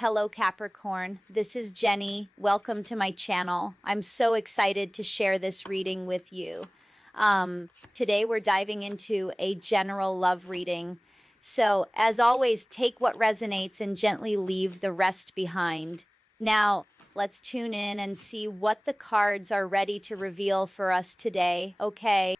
Hello Capricorn, this is Jenny. Welcome to my channel. I'm so excited to share this reading with you. Today we're diving into a general love reading. So as always, take what resonates and gently leave the rest behind. Now, let's tune in and see what the cards are ready to reveal for us today, okay?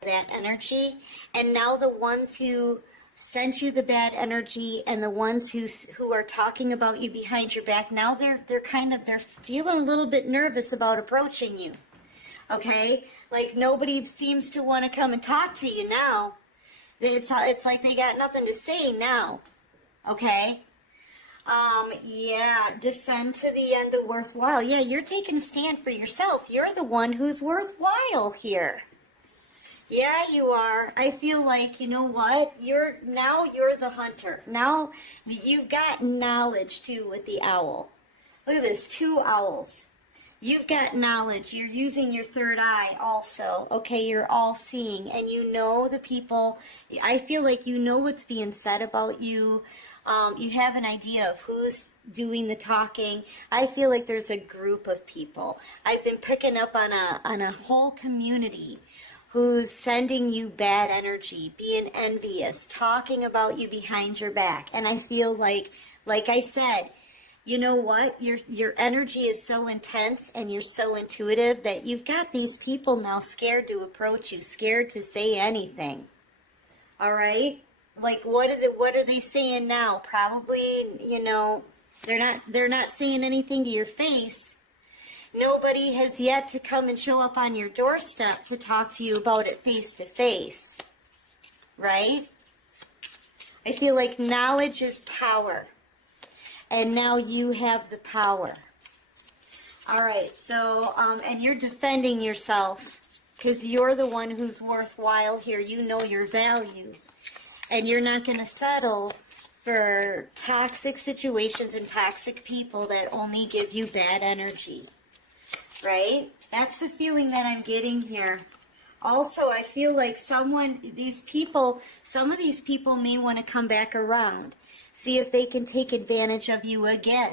That energy, and now the ones who sent you the bad energy and the ones who are talking about you behind your back, now they're feeling a little bit nervous about approaching you. Okay, like nobody seems to want to come and talk to you now. It's like they got nothing to say now. Okay. Yeah, defend to the end the worthwhile. Yeah, you're taking a stand for yourself. You're the one who's worthwhile here. Yeah, you are. I feel like, you know what? You're the hunter. Now you've got knowledge too with the owl. Look at this, 2 owls. You've got knowledge. You're using your third eye also. Okay, you're all seeing, and you know the people. I feel like you know what's being said about you. You have an idea of who's doing the talking. I feel like there's a group of people. I've been picking up on a whole community who's sending you bad energy, being envious, talking about you behind your back. And I feel like I said, you know what? Your energy is so intense and you're so intuitive that you've got these people now scared to approach you, scared to say anything. All right? Like what are they saying now? Probably, you know, they're not saying anything to your face. Nobody has yet to come and show up on your doorstep to talk to you about it face to face, right? I feel like knowledge is power, and now you have the power. All right, so, and you're defending yourself because you're the one who's worthwhile here. You know your value, and you're not going to settle for toxic situations and toxic people that only give you bad energy. Right? That's the feeling that I'm getting here. Also, I feel like some of these people may want to come back around. See if they can take advantage of you again.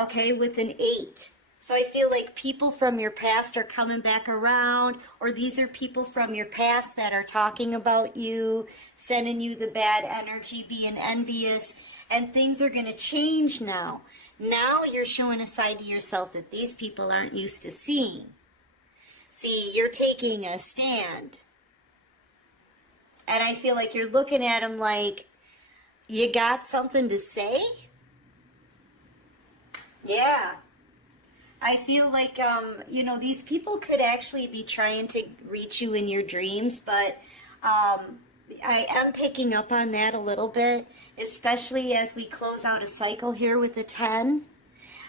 Okay, with an 8. So I feel like people from your past are coming back around, or these are people from your past that are talking about you, sending you the bad energy, being envious, and things are going to change now. Now you're showing a side to yourself that these people aren't used to seeing. See, you're taking a stand. And I feel like you're looking at them like, you got something to say? Yeah. I feel like, you know, these people could actually be trying to reach you in your dreams, but I am picking up on that a little bit, especially as we close out a cycle here with the 10.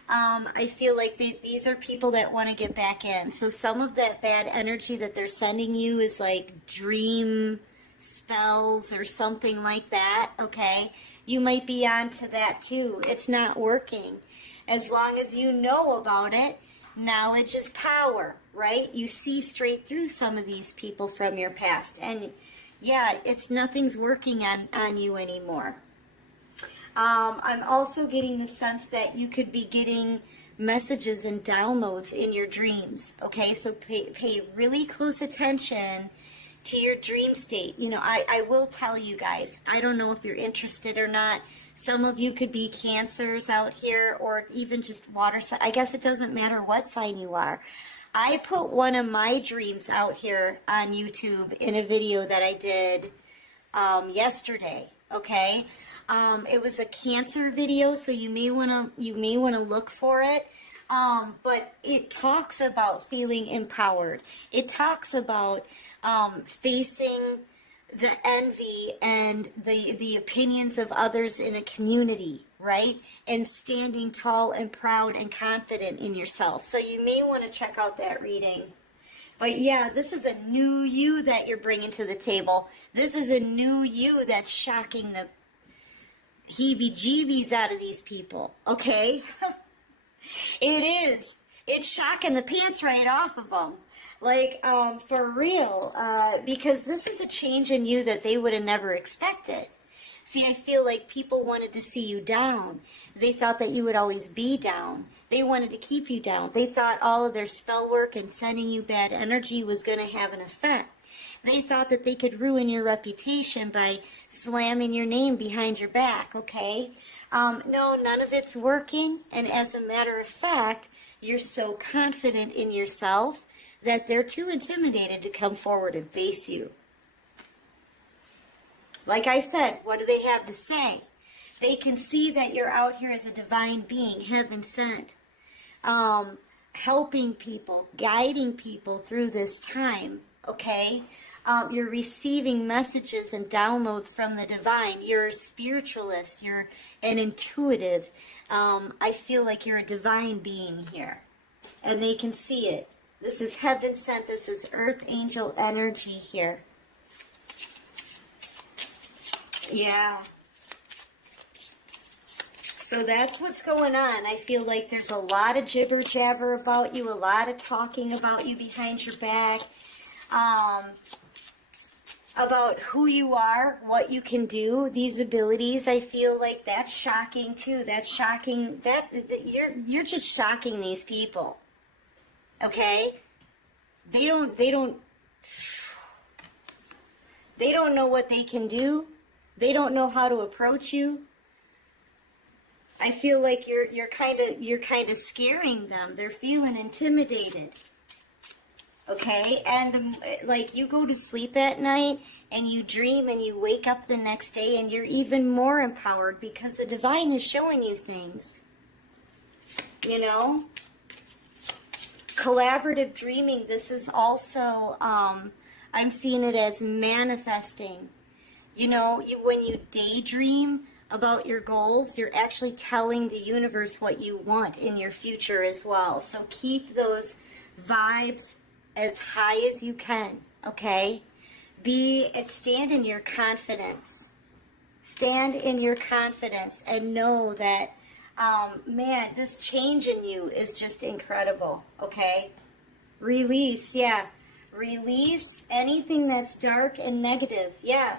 I feel like these are people that want to get back in. So some of that bad energy that they're sending you is like dream spells or something like that, okay? You might be onto that too. It's not working. As long as you know about it, knowledge is power, right? You see straight through some of these people from your past, and yeah, nothing's working on you anymore. I'm also getting the sense that you could be getting messages and downloads in your dreams, okay? So pay really close attention to your dream state. You know, I will tell you guys, I don't know if you're interested or not. Some of you could be Cancers out here, or even just water sign. I guess it doesn't matter what sign you are. I put one of my dreams out here on YouTube in a video that I did yesterday. Okay, it was a Cancer video, so you may wanna look for it. But it talks about feeling empowered. It talks about facing the envy and the opinions of others in a community, right? And standing tall and proud and confident in yourself. So you may want to check out that reading. But yeah, this is a new you that you're bringing to the table. This is a new you that's shocking the heebie-jeebies out of these people, okay? It is. It's shocking the pants right off of them. Like, for real, because this is a change in you that they would have never expected. See, I feel like people wanted to see you down. They thought that you would always be down. They wanted to keep you down. They thought all of their spell work and sending you bad energy was going to have an effect. They thought that they could ruin your reputation by slamming your name behind your back, okay? No, none of it's working. And as a matter of fact, you're so confident in yourself that they're too intimidated to come forward and face you. Like I said, what do they have to say? They can see that you're out here as a divine being, heaven sent, helping people, guiding people through this time, okay? You're receiving messages and downloads from the divine. You're a spiritualist. You're an intuitive. I feel like you're a divine being here. And they can see it. This is heaven sent. This is earth angel energy here. Yeah. So that's what's going on. I feel like there's a lot of jibber jabber about you, a lot of talking about you behind your back, about who you are, what you can do, these abilities. I feel like that's shocking too. That's shocking. That you're just shocking these people. Okay? They don't know what they can do. They don't know how to approach you. I feel like you're kind of scaring them. They're feeling intimidated. Okay? And like you go to sleep at night and you dream and you wake up the next day and you're even more empowered because the divine is showing you things. You know? Collaborative dreaming, this is also, I'm seeing it as manifesting. You know, when you daydream about your goals, you're actually telling the universe what you want in your future as well. So keep those vibes as high as you can, okay? Stand in your confidence. Stand in your confidence and know that, man, this change in you is just incredible, okay? Release, yeah. Release anything that's dark and negative, yeah.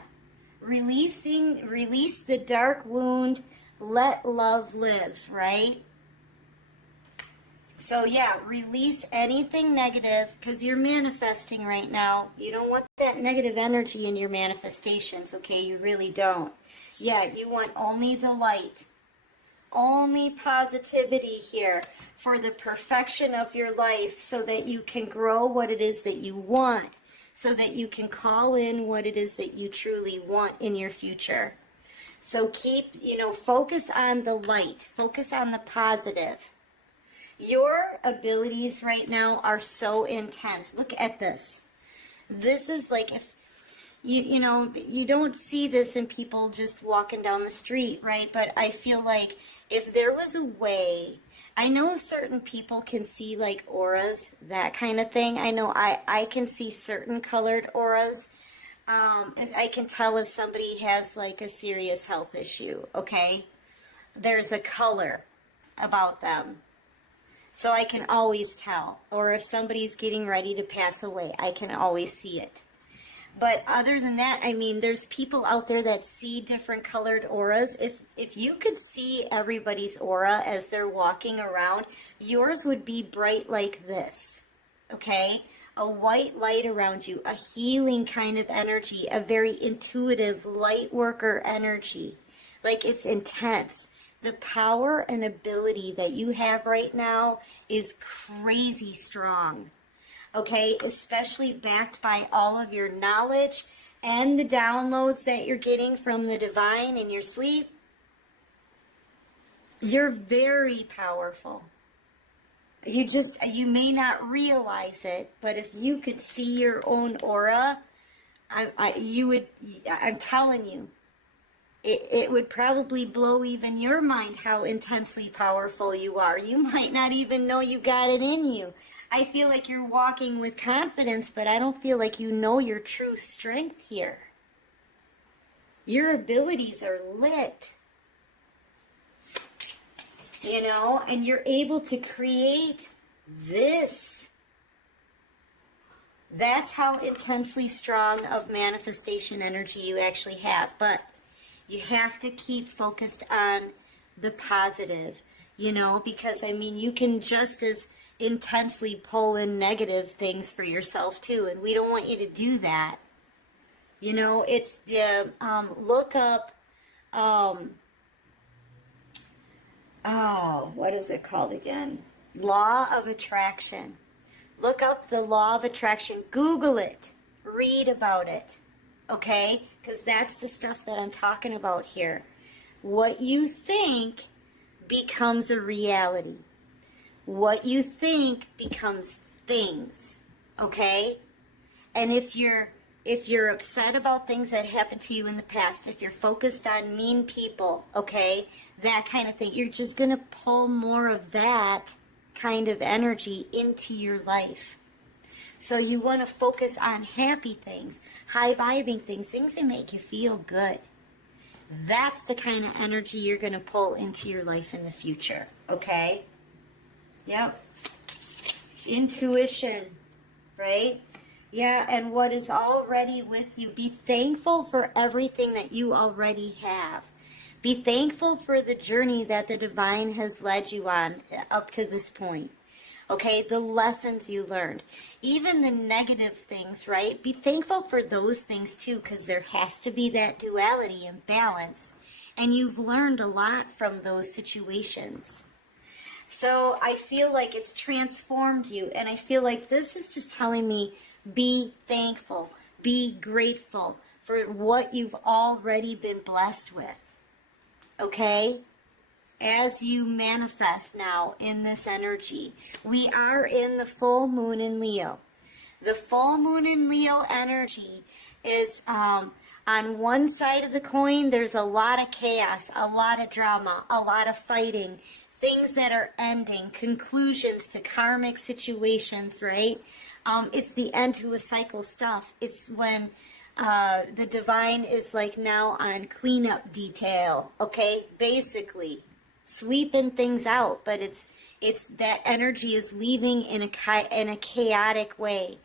Release the dark wound, let love live, right? So yeah, release anything negative because you're manifesting right now. You don't want that negative energy in your manifestations, okay? You really don't. Yeah, you want only the light, only positivity here for the perfection of your life so that you can grow what it is that you want. So that you can call in what it is that you truly want in your future. So keep, focus on the light. Focus on the positive. Your abilities right now are so intense. Look at this. This is like if, you don't see this in people just walking down the street, right? But I feel like if there was a way, I know certain people can see like auras, that kind of thing. I know I can see certain colored auras. I can tell if somebody has like a serious health issue, okay? There's a color about them. So I can always tell. Or if somebody's getting ready to pass away, I can always see it. But other than that, I mean, there's people out there that see different colored auras. If you could see everybody's aura as they're walking around, yours would be bright like this, okay? A white light around you, a healing kind of energy, a very intuitive light worker energy. Like it's intense. The power and ability that you have right now is crazy strong. Okay, especially backed by all of your knowledge and the downloads that you're getting from the divine in your sleep. You're very powerful. You may not realize it, but if you could see your own aura, I'm telling you, it would probably blow even your mind how intensely powerful you are. You might not even know you got it in you. I feel like you're walking with confidence, but I don't feel like you know your true strength here. Your abilities are lit. And you're able to create this. That's how intensely strong of manifestation energy you actually have. But You have to keep focused on the positive, you know, because I mean, you can just as intensely pull in negative things for yourself too, and we don't want you to do that. You know, it's the look up what is it called again? Law of attraction. Look up the law of attraction. Google it. Read about it. Okay? Because that's the stuff that I'm talking about here. What you think becomes a reality. What you think becomes things. Okay? And if you're upset about things that happened to you in the past, if you're focused on mean people, okay, that kind of thing, you're just going to pull more of that kind of energy into your life. So you want to focus on happy things, high-vibing things, things that make you feel good. That's the kind of energy you're going to pull into your life in the future, okay? Yep. Intuition, right? Yeah, and what is already with you. Be thankful for everything that you already have. Be thankful for the journey that the divine has led you on up to this point. Okay, the lessons you learned. Even the negative things, right? Be thankful for those things too, because there has to be that duality and balance. And you've learned a lot from those situations. So I feel like it's transformed you, and I feel like this is just telling me, be thankful, be grateful for what you've already been blessed with, okay? As you manifest now in this energy, we are in the full moon in Leo. The full moon in Leo energy is on one side of the coin, there's a lot of chaos, a lot of drama, a lot of fighting, things that are ending, conclusions to karmic situations, right? It's the end to a cycle stuff. It's when the divine is like now on cleanup detail, okay? Basically, sweeping things out, but it's that energy is leaving in a chaotic way.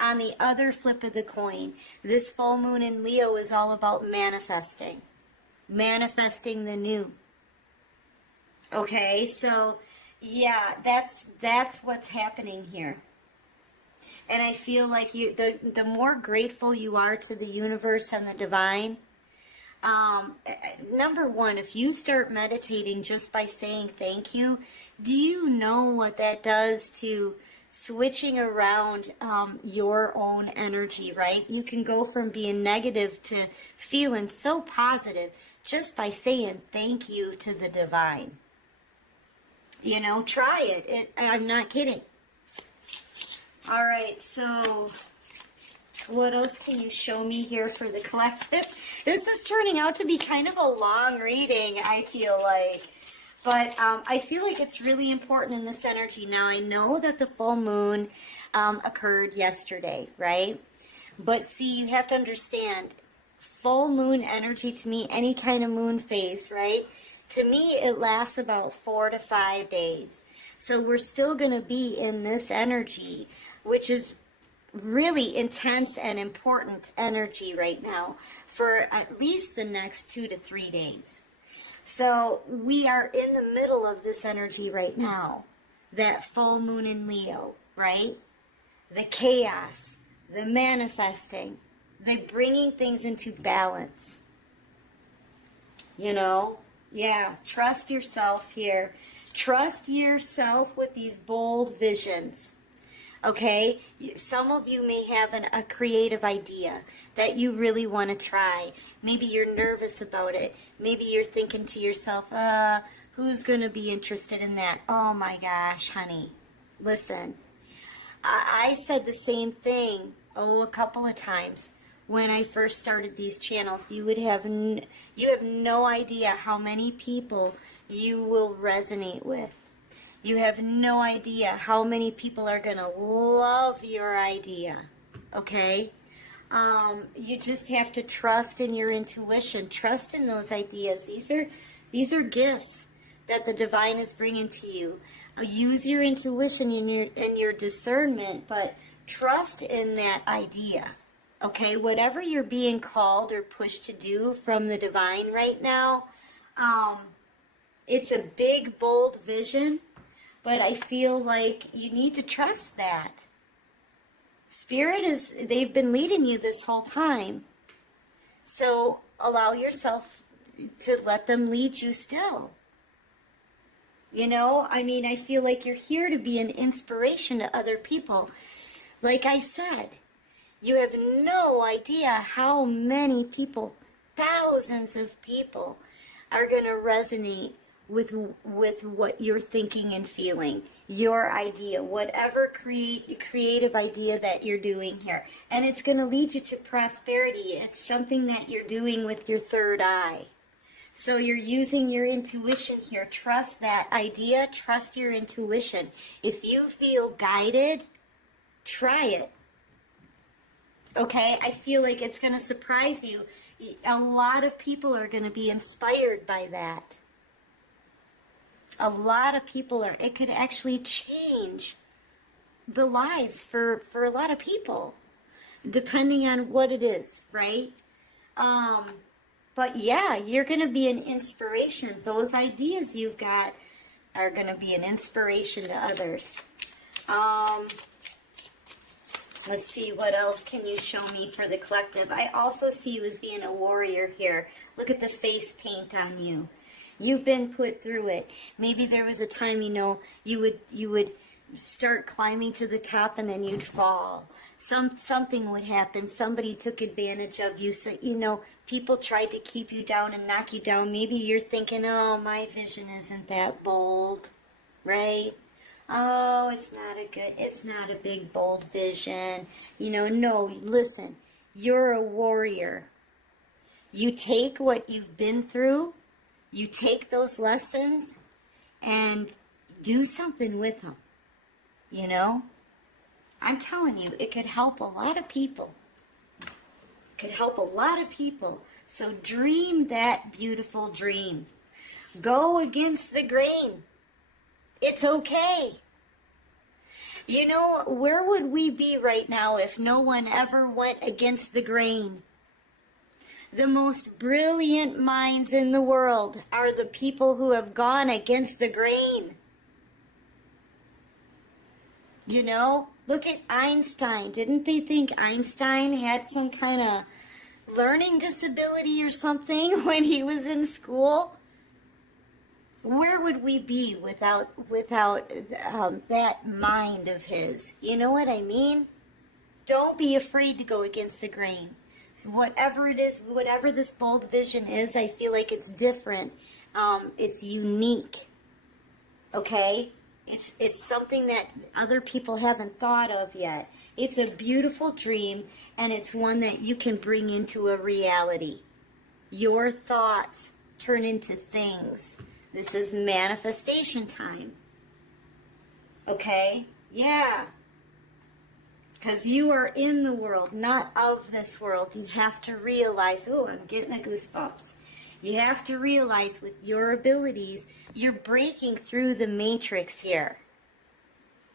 On the other flip of the coin, this full moon in Leo is all about manifesting the new. Okay, so yeah, that's what's happening here. And I feel like the more grateful you are to the universe and the divine, number one, if you start meditating just by saying thank you, do you know what that does to switching around your own energy, right? You can go from being negative to feeling so positive just by saying thank you to the divine. You know, try it. I'm not kidding. All right, so what else can you show me here for the collective? This is turning out to be kind of a long reading, I feel like. But I feel like it's really important in this energy. Now, I know that the full moon occurred yesterday, right? But see, you have to understand, full moon energy to me, any kind of moon phase, right? To me, it lasts about 4 to 5 days. So we're still going to be in this energy, which is really intense and important energy right now for at least the next 2 to 3 days. So we are in the middle of this energy right now, that full moon in Leo, right? The chaos, the manifesting, the bringing things into balance. You know? Yeah, trust yourself here. Trust yourself with these bold visions. Okay? Some of you may have a creative idea that you really want to try. Maybe you're nervous about it. Maybe you're thinking to yourself, who's going to be interested in that? Oh my gosh, honey. Listen, I said the same thing, a couple of times. When I first started these channels, you have no idea how many people you will resonate with. You have no idea how many people are going to love your idea, okay? You just have to trust in your intuition, trust in those ideas. These are gifts that the divine is bringing to you. Use your intuition and your discernment, but trust in that idea. Okay, whatever you're being called or pushed to do from the divine right now, it's a big, bold vision, but I feel like you need to trust that. Spirit they've been leading you this whole time. So allow yourself to let them lead you still. You know, I mean, I feel like you're here to be an inspiration to other people. Like I said, you have no idea how many people, thousands of people, are going to resonate with what you're thinking and feeling, your idea, whatever creative idea that you're doing here. And it's going to lead you to prosperity. It's something that you're doing with your third eye. So you're using your intuition here. Trust that idea. Trust your intuition. If you feel guided, try it. Okay, I feel like it's going to surprise you. A lot of people are going to be inspired by that. A lot of people are. It could actually change the lives for a lot of people, depending on what it is, right? But yeah, you're going to be an inspiration. Those ideas you've got are going to be an inspiration to others. Let's see, what else can you show me for the collective? I also see you as being a warrior here. Look at the face paint on you. You've been put through it. Maybe there was a time, you know, you would start climbing to the top and then you'd fall. Something would happen. Somebody took advantage of you. So, you know, people tried to keep you down and knock you down. Maybe you're thinking, oh, my vision isn't that bold, right? Oh, it's not a big, bold vision. You know, no, listen, you're a warrior. You take what you've been through, you take those lessons, and do something with them. You know? I'm telling you, it could help a lot of people. It could help a lot of people. So dream that beautiful dream. Go against the grain. It's okay. You know, where would we be right now if no one ever went against the grain? The most brilliant minds in the world are the people who have gone against the grain. You know, look at Einstein. Didn't they think Einstein had some kind of learning disability or something when he was in school? Where would we be without that mind of his? You know what I mean? Don't be afraid to go against the grain. So whatever it is, whatever this bold vision is, I feel like it's different. It's unique. Okay? It's something that other people haven't thought of yet. It's a beautiful dream, and it's one that you can bring into a reality. Your thoughts turn into things. This is manifestation time. Okay? Yeah. Because you are in the world, not of this world. You have to realize, oh, I'm getting the goosebumps. You have to realize with your abilities, you're breaking through the matrix here.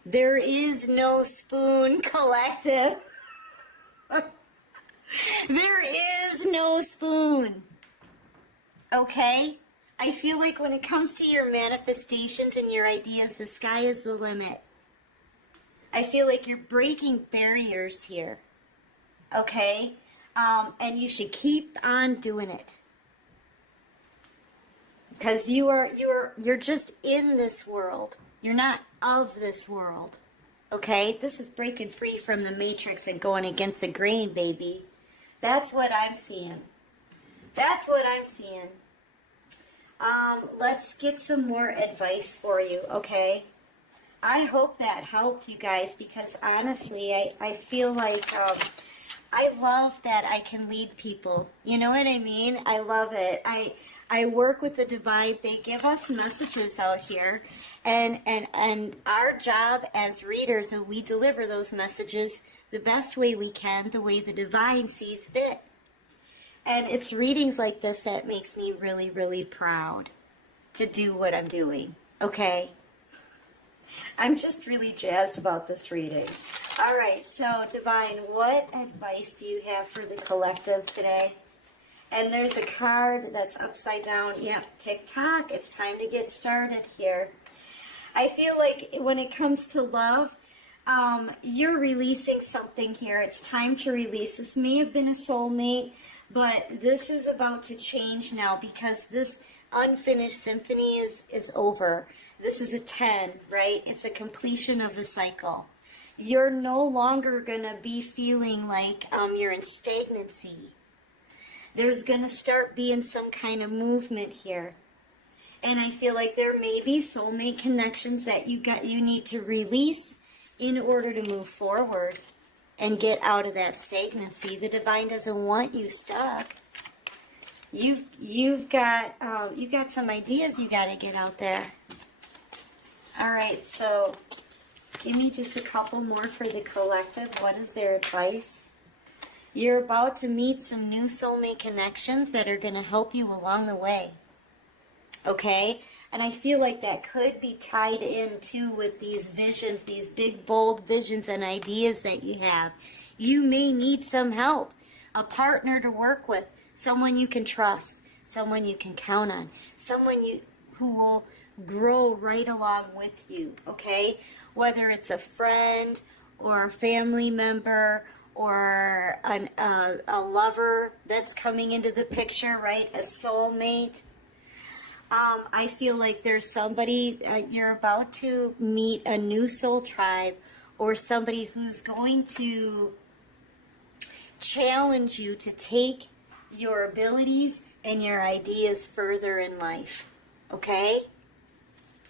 There is no spoon collective. There is no spoon. Okay? I feel like when it comes to your manifestations and your ideas, the sky is the limit. I feel like you're breaking barriers here. Okay? And you should keep on doing it. Because you're just in this world. You're not of this world. Okay? This is breaking free from the matrix and going against the grain, baby. That's what I'm seeing. That's what I'm seeing. Let's get some more advice for you, okay? I hope that helped you guys, because honestly, I feel like I love that I can lead people. You know what I mean? I love it. I work with the divine. They give us messages out here, and our job as readers, and we deliver those messages the best way we can, the way the divine sees fit. And it's readings like this that makes me really, really proud to do what I'm doing, okay? I'm just really jazzed about this reading. All right, so Divine, what advice do you have for the collective today? And there's a card that's upside down. Yeah, tick-tock. It's time to get started here. I feel like when it comes to love, you're releasing something here. It's time to release. This may have been a soulmate, but this is about to change now because this unfinished symphony is over. This is a 10, right? It's a completion of a cycle. You're no longer going to be feeling like you're in stagnancy. There's going to start being some kind of movement here. And I feel like there may be soulmate connections that you need to release in order to move forward and get out of that stagnancy. The Divine doesn't want you stuck. You've got some ideas you got to get out there. All right, so give me just a couple more for the collective. What is their advice? You're about to meet some new soulmate connections that are going to help you along the way. Okay? And I feel like that could be tied in too with these visions, these big, bold visions and ideas that you have. You may need some help, a partner to work with, someone you can trust, someone you can count on, someone who will grow right along with you, okay? Whether it's a friend or a family member or a lover that's coming into the picture, right? A soulmate. I feel like there's somebody, you're about to meet a new soul tribe or somebody who's going to challenge you to take your abilities and your ideas further in life, okay?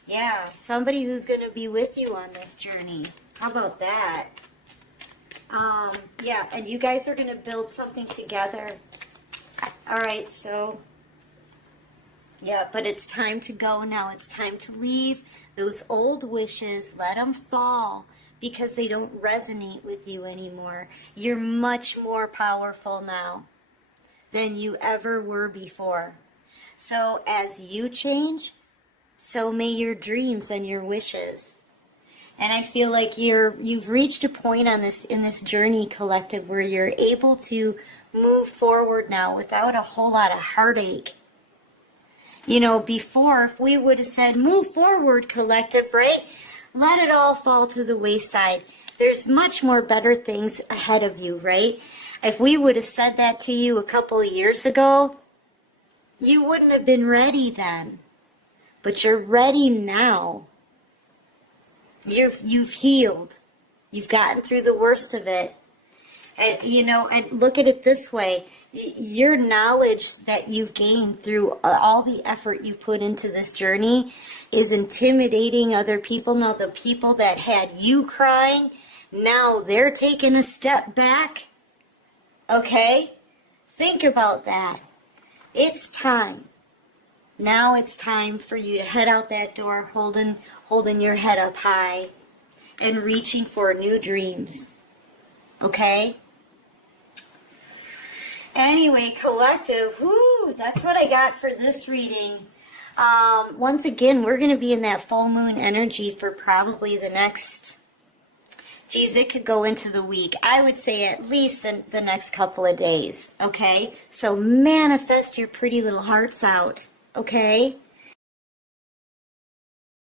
Yeah, somebody who's going to be with you on this journey. How about that? Yeah, and you guys are going to build something together. All right, so, yeah, but it's time to go now. It's time to leave those old wishes. Let them fall because they don't resonate with you anymore. You're much more powerful now than you ever were before. So as you change, so may your dreams and your wishes. And I feel like you've reached a point in this journey, collective, where you're able to move forward now without a whole lot of heartache. You know, before, if we would have said, move forward, collective, right? Let it all fall to the wayside. There's much more better things ahead of you, right? If we would have said that to you a couple of years ago, you wouldn't have been ready then. But you're ready now. You've healed. You've gotten through the worst of it. And, you know, and look at it this way. Your knowledge that you've gained through all the effort you put into this journey is intimidating other people. Now, the people that had you crying, now they're taking a step back. Okay? Think about that. It's time. Now it's time for you to head out that door holding your head up high and reaching for new dreams. Okay? Anyway, collective, that's what I got for this reading. Once again, we're going to be in that full moon energy for probably the next, it could go into the week. I would say at least the next couple of days, okay? So manifest your pretty little hearts out, okay?